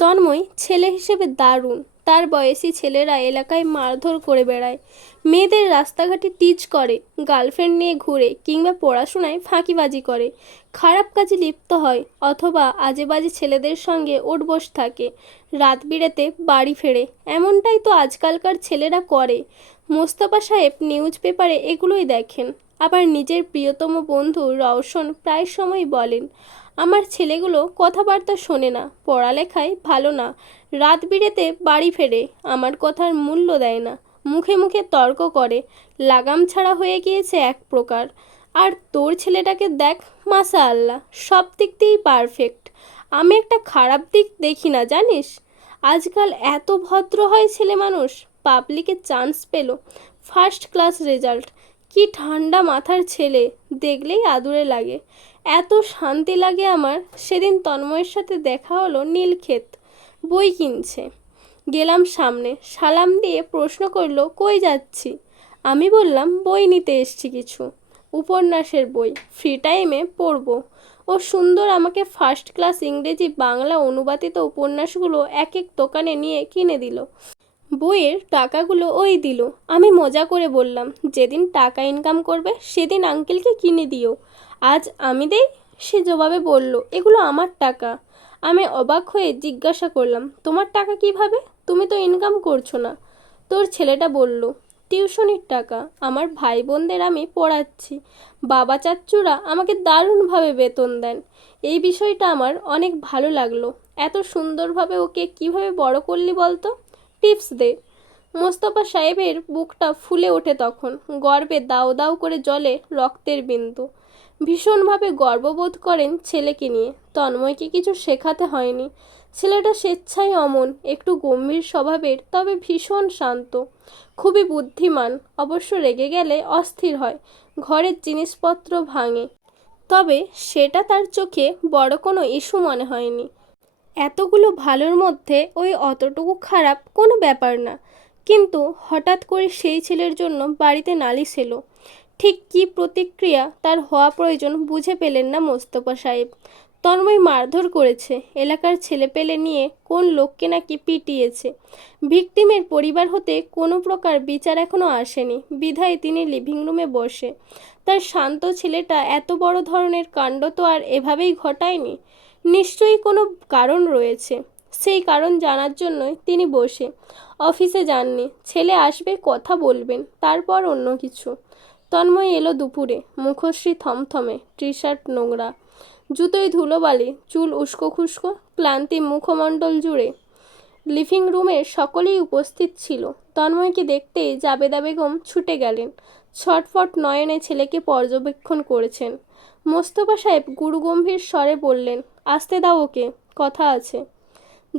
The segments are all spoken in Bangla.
তন্ময় ছেলে হিসেবে দারুণ। তার বয়সী ছেলেরা এলাকায় মারধর করে বেড়ায়, মেয়েদের রাস্তাঘাটে টিচ করে, গার্লফ্রেন্ড নিয়ে ঘুরে, কিংবা পড়াশোনায় ফাঁকিবাজি করে, খারাপ কাজে লিপ্ত হয়, অথবা আজে বাজে ছেলেদের সঙ্গে ওঠবোস থাকে, রাত বিরেতে বাড়ি ফেরে। এমনটাই তো আজকালকার ছেলেরা করে। মোস্তফা সাহেব নিউজ পেপারে এগুলোই দেখেন। আবার নিজের প্রিয়তম বন্ধু রওশন প্রায় সময় বলেন, আমার ছেলেগুলো কথাবার্তা শোনে না, পড়ালেখায় ভালো না, রাত বিরেতে বাড়ি ফেরে, আমার কথার মূল্য দেয় না, মুখে মুখে তর্ক করে, লাগাম ছাড়া হয়ে গিয়েছে এক প্রকার। আর তোর ছেলেটাকে দেখ, মাশা আল্লাহ, সব দিক দিয়েই পারফেক্ট। আমি একটা খারাপ দিক দেখি না, জানিস। আজকাল এত ভদ্র হয় ছেলে মানুষ, পাবলিকে চান্স পেল, ফার্স্ট ক্লাস রেজাল্ট, কি ঠান্ডা মাথার ছেলে, দেখলেই আদুরে লাগে। এত শান্তি লাগে আমার। সেদিন তন্ময়ের সাথে দেখা হলো নীলক্ষেত, বই কিনছে। গেলাম সামনে, সালাম দিয়ে প্রশ্ন করলো কই যাচ্ছি। আমি বললাম বই নিতে এসছি কিছু, উপন্যাসের বই, ফ্রি টাইমে পড়বো। ও সুন্দর আমাকে ফার্স্ট ক্লাস ইংরেজি বাংলা অনুবাদিত উপন্যাসগুলো এক এক দোকানে নিয়ে কিনে দিল। বইয়ের টাকাগুলো ওই দিল। আমি মজা করে বললাম, যেদিন টাকা ইনকাম করবে সেদিন আঙ্কেলকে কিনে দিও। আজ আমি দেই? সে জবাবে বলল, এগুলো আমার টাকা। আমি অবাক হয়ে জিজ্ঞাসা করলাম, তোমার টাকা কিভাবে? তুমি তো ইনকাম করছো না। তোর ছেলেটা বলল, টিউশনির টাকা, আমার ভাই বোনদের আমি পড়াচ্ছি, বাবা চাচ্চুরা আমাকে দারুণভাবে বেতন দেন। এই বিষয়টা আমার অনেক ভালো লাগলো। এত সুন্দরভাবে ওকে কিভাবে বড় করলি বলতো, টিপস দে। মোস্তফা সাহেবের বুকটা ফুলে ওঠে তখন, গর্বে দাউ দাউ করে জ্বলে রক্তের বিন্দু। ভীষণভাবে গর্ববোধ করেন ছেলেকে নিয়ে। তন্ময়কে কিছু শেখাতে হয়নি। ছেলেটা স্বেচ্ছায় অমন, একটু গম্ভীর স্বভাবের, তবে ভীষণ শান্ত, খুবই বুদ্ধিমান। অবশ্য রেগে গেলে অস্থির হয়, ঘরের জিনিসপত্র ভাঙে, তবে সেটা তার চোখে বড় কোনো ইস্যু মনে হয়নি। এতগুলো ভালোর মধ্যে ওই অতটুকু খারাপ কোনো ব্যাপার না। কিন্তু হঠাৎ করে সেই ছেলের জন্য বাড়িতে নালিশ এলো। ঠিক কী প্রতিক্রিয়া তার হওয়া প্রয়োজন বুঝে পেলেন না মোস্তফা সাহেব। তন্ময় মারধর করেছে, এলাকার ছেলেপেলে নিয়ে কোন লোককে নাকি পিটিয়েছে। ভিকটিমের পরিবার হতে কোনো প্রকার বিচার এখনও আসেনি, বিধায় তিনি লিভিং রুমে বসে। তার শান্ত ছেলেটা এত বড় ধরনের কাণ্ড তো আর এভাবেই ঘটায়নি। নিশ্চয়ই কোনো কারণ রয়েছে। সেই কারণ জানার জন্যই তিনি বসে। অফিসে যাননি, ছেলে আসবে, কথা বলবেন, তারপর অন্য কিছু। তন্ময় এলো দুপুরে, মুখশ্রী থমথমে, টি শার্ট নোংরা, জুতোয় ধুলোবালি, চুল উস্কো খুস্কো, ক্লান্তি মুখমণ্ডল জুড়ে। লিভিং রুমে সকলেই উপস্থিত ছিল। তন্ময়কে দেখতেই জাবেদা বেগম ছুটে গেলেন, ছটফট নয়নে ছেলেকে পর্যবেক্ষণ করেছেন। মোস্তফা সাহেব গুরুগম্ভীর স্বরে বললেন, আসতে দাও ওকে, কথা আছে।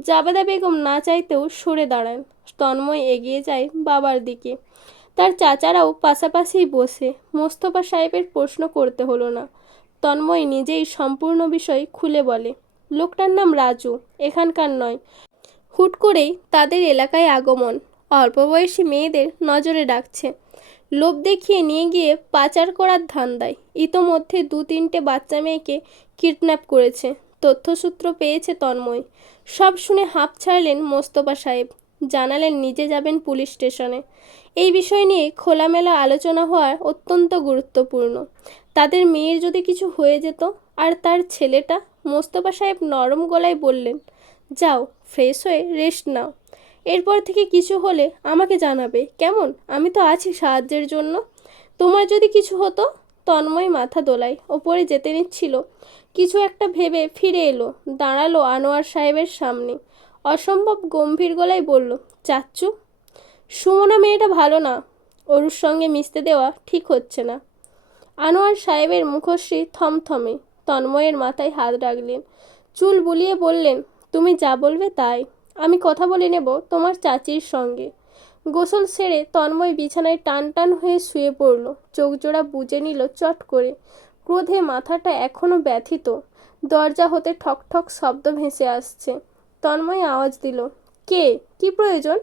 জাবেদা বেগম না চাইতেও সরে দাঁড়ান। তন্ময় এগিয়ে যায় বাবার দিকে। তার চাচারাও পাশাপাশি বসে। মোস্তফা সাহেবের প্রশ্ন করতে হলো না, তন্ময় নিজেই সম্পূর্ণ বিষয় খুলে বলে। লোকটার নাম রাজু, এখানকার নয়, হুট করেই তাদের এলাকায় আগমন, অল্প বয়সী মেয়েদের নজরে রাখছে, লোভ দেখিয়ে নিয়ে গিয়ে পাচার করার ধান্দায়। ইতোমধ্যে 2-3টে বাচ্চা মেয়েকে কিডন্যাপ করেছে, তথ্যসূত্র পেয়েছে তন্ময়। সব শুনে হাঁপ ছাড়লেন মোস্তফা সাহেব। জানালেন নিজে যাবেন পুলিশ স্টেশনে। এই বিষয় নিয়ে খোলামেলা আলোচনা হওয়া অত্যন্ত গুরুত্বপূর্ণ। তাদের মেয়ের যদি কিছু হয়ে যেত, আর তার ছেলেটা। মোস্তফা সাহেব নরম গলায় বললেন, যাও, ফ্রেশ হয়ে রেস্ট নাও, এরপর থেকে কিছু হলে আমাকে জানাবে, কেমন? আমি তো আছি সাহায্যের জন্য। তোমার যদি কিছু হতো। তন্ময় মাথা দোলায়, ওপরে যেতে নিচ্ছিল, কিছু একটা ভেবে ফিরে এলো, দাঁড়ালো আনোয়ার সাহেবের সামনে, অসম্ভব গম্ভীর গলায় বলল, চাচ্চু, সুমনা মেয়েটা ভালো না, ওর সঙ্গে মিশতে দেওয়া ঠিক হচ্ছে না। আনোয়ার সাহেবের মুখশ্রী থমথমে। তন্ময়ের মাথায় হাত রাখলেন, চুল বুলিয়ে বললেন, তুমি যা বলবে তাই। আমি কথা বলে নেব তোমার চাচির সঙ্গে। গোসল সেরে তন্ময় বিছানায় টান টান হয়ে শুয়ে পড়ল, চোখ জোড়া বুজে নিল চট করে। ক্রোধে মাথাটা এখনো ব্যথিত। দরজা হতে ঠক ঠক শব্দ ভেসে আসছে। তন্ময় আওয়াজ দিল, কে? কি প্রয়োজন?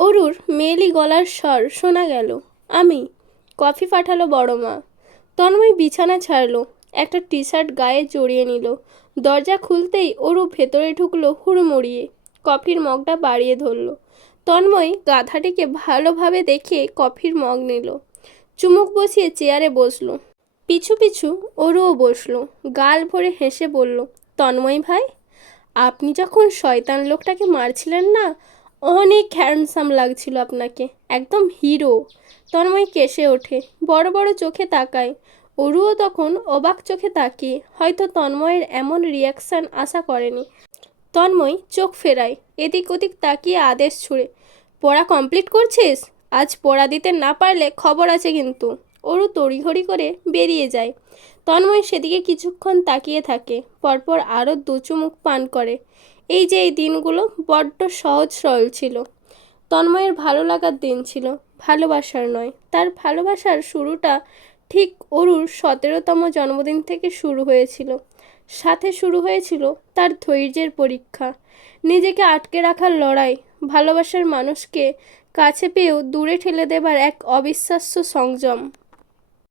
অরুর মেয়েলি গলার স্বর শোনা গেল, আমি। কফি পাঠালো বড় মা। তন্ময় বিছানা ছাড়ল, একটা টি শার্ট গায়ে জড়িয়ে নিল, দরজা খুলতেই অরু ভেতরে ঢুকলো হুড়মুড়িয়ে, কফির মগটা বাড়িয়ে ধরল। তন্ময় গাধাটিকে ভালোভাবে দেখে কফির মগ নিল, চুমুক বসিয়ে চেয়ারে বসলো। পিছু পিছু অরুও বসলো, গাল ভরে হেসে বলল, তন্ময় ভাই, আপনি যখন শয়তান লোকটাকে মারছিলেন না, অনেক হ্যান্ডসাম লাগছিল আপনাকে, একদম হিরো। তন্ময় কেসে ওঠে, বড় বড় চোখে তাকায়। অরুও তখন অবাক চোখে তাকিয়ে, হয়তো তন্ময়ের এমন রিয়াকশান আশা করেনি। তন্ময় চোখ ফেরায়, এদিক ওদিক তাকিয়ে আদেশ ছুড়ে, পড়া কমপ্লিট করছিস? আজ পড়া দিতে না পারলে খবর আছে কিন্তু। অরু তড়িঘড়ি করে বেরিয়ে যায়। তন্ময় সেদিকে কিছুক্ষণ তাকিয়ে থাকে, পরপর আরও দু চুমুক পান করে। এই যে এই দিনগুলো বড্ড সহজ সরল ছিল। তন্ময়ের ভালো লাগার দিন ছিল, ভালোবাসার নয়। তার ভালোবাসার শুরুটা ঠিক অরুর 17তম জন্মদিন থেকে শুরু হয়েছিল। সাথে শুরু হয়েছিল তার ধৈর্যের পরীক্ষা, নিজেকে আটকে রাখার লড়াই, ভালোবাসার মানুষকে কাছে পেয়েও দূরে ঠেলে দেবার এক অবিশ্বাস্য সংযম।